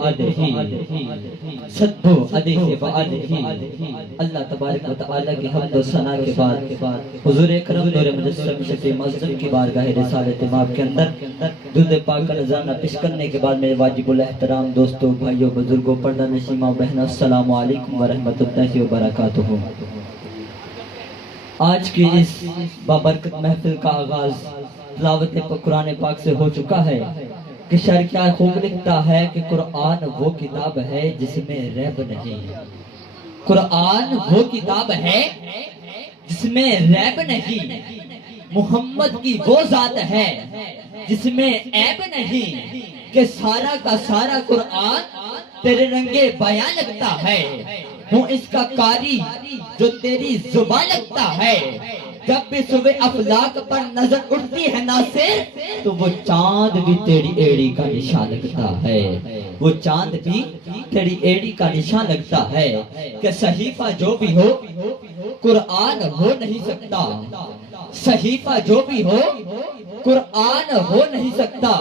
فعاله صدو حدیث فعاله اللہ تبارک و تعالی کی حمد و ثنا کے بعد حضور اکرم نور مجسم شفیع معظم کی بارگاہ رسالت مآب کے اندر دودھ پاک کا نذرانہ پیش کرنے کے بعد میرے واجب الاحترام دوستوں بھائیوں بزرگوں پردہ نشین ماں بہنوں السلام علیکم ورحمۃ اللہ وبرکاتہ۔ آج کی اس بابرکت محفل کا آغاز تلاوت قرآن پاک سے ہو چکا ہے کہ شاعر کیا خوب لکھتا ہے کہ قرآن وہ کتاب ہے جس میں ریب نہیں، قرآن وہ کتاب ہے جس میں ریب نہیں، محمد کی وہ ذات ہے جس میں عیب نہیں، کہ سارا کا سارا قرآن تیرے رنگے بیان لگتا ہے، ہوں اس کا قاری جو تیری زبان لگتا ہے، جب بھی صبح افلاک پر نظر اٹھتی ہے ناصر تو وہ چاند بھی تیری ایڑی کا نشان لگتا ہے، وہ چاند بھی تیری ایڑی کا نشان لگتا ہے، کہ صحیفہ جو بھی ہو قرآن ہو نہیں سکتا، صحیفہ جو بھی ہو قرآن ہو نہیں سکتا،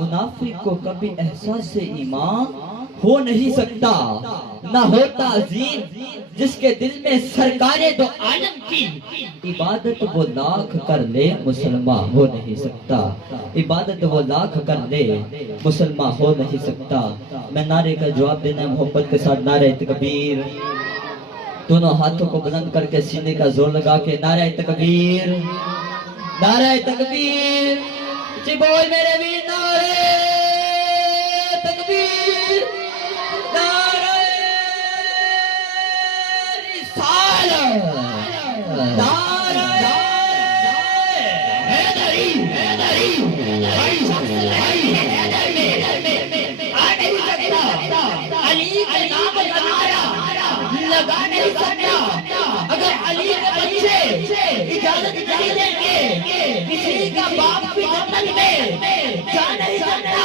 منافق کو کبھی احساس ایمان ہو نہیں سکتا، نہ ہوتا عظیم جس کے دل میں سرکار دو عالم کی عبادت وہ لاکھ کر لے مسلمان ہو نہیں سکتا، عبادت وہ لاکھ کر لے مسلمان ہو نہیں سکتا۔ میں نعرے کا جواب دینا ہے محبت کے ساتھ، نعرہ تکبیر، دونوں ہاتھوں کو بلند کر کے سینے کا زور لگا کے نعرہ تکبیر، نعرہ تکبیر، جی بول میرے بھی نعرہ تکبیر، نعرہ رسالت، نعرہ حیدری، علی کے نام کا نعرہ لگا نہیں سکتا، اگر علی کے بچے اجازت نہیں دیں گے کسی کا باپ بھی جنت میں جا نہیں سکتا،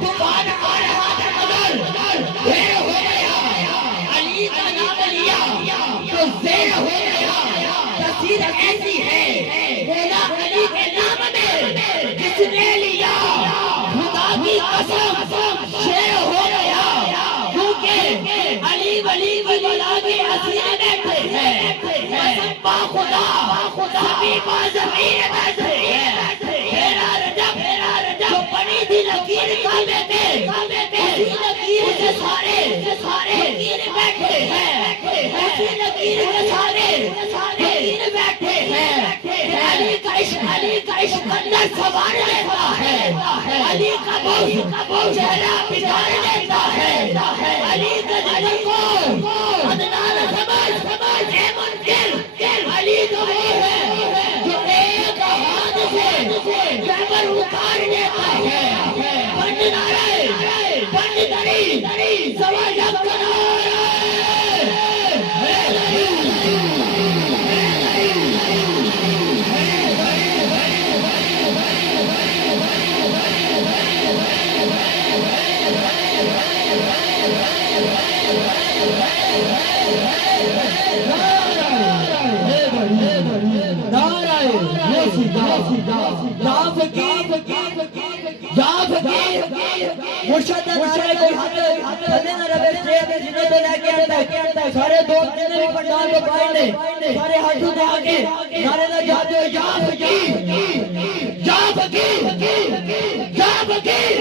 طوفان آ رہا ہے مگر دیر ہو گیا، علی کا نام لیا تو زیر ہو گیا، تصویر ایسی ہے بولا علی کے نام میں جس نے لیا خدا کی قسم شیر ہو گیا، کیونکہ علی ولی کی بلا کے اسیر بیٹھے ہیں، با خدا سبھی با زمین بیٹھے ہیں، پھیرا رجب جو بنی تھی لکیر کعبے میں اسی لکیر کے سارے لکیر بیٹھے ہیں، اسی لکیر کے سارے لکیر بیٹھے ہیں، علی کا عشق اندر سوار لیتا ہے، علی کا بہت چہرہ بگاڑ لیتا ہے، علی کا دل کو ادنان سمجھ اے منکر، علی تو وہ ہے جو ایک ہاتھ سے جبر اتار لیتا ہے، بند نعرہ بند دری زواجب کا نعرہ مرشد نعرہ کوئی حد تھلے نہ رہے سید جنہیں تو لے کے آتا ہے، سارے دوست جنہیں بھی پردان کو پائے لے سارے ہاتھوں دے آگے نعرے نہ جاتے ہو، یا فقیر یا فقیر یا فقیر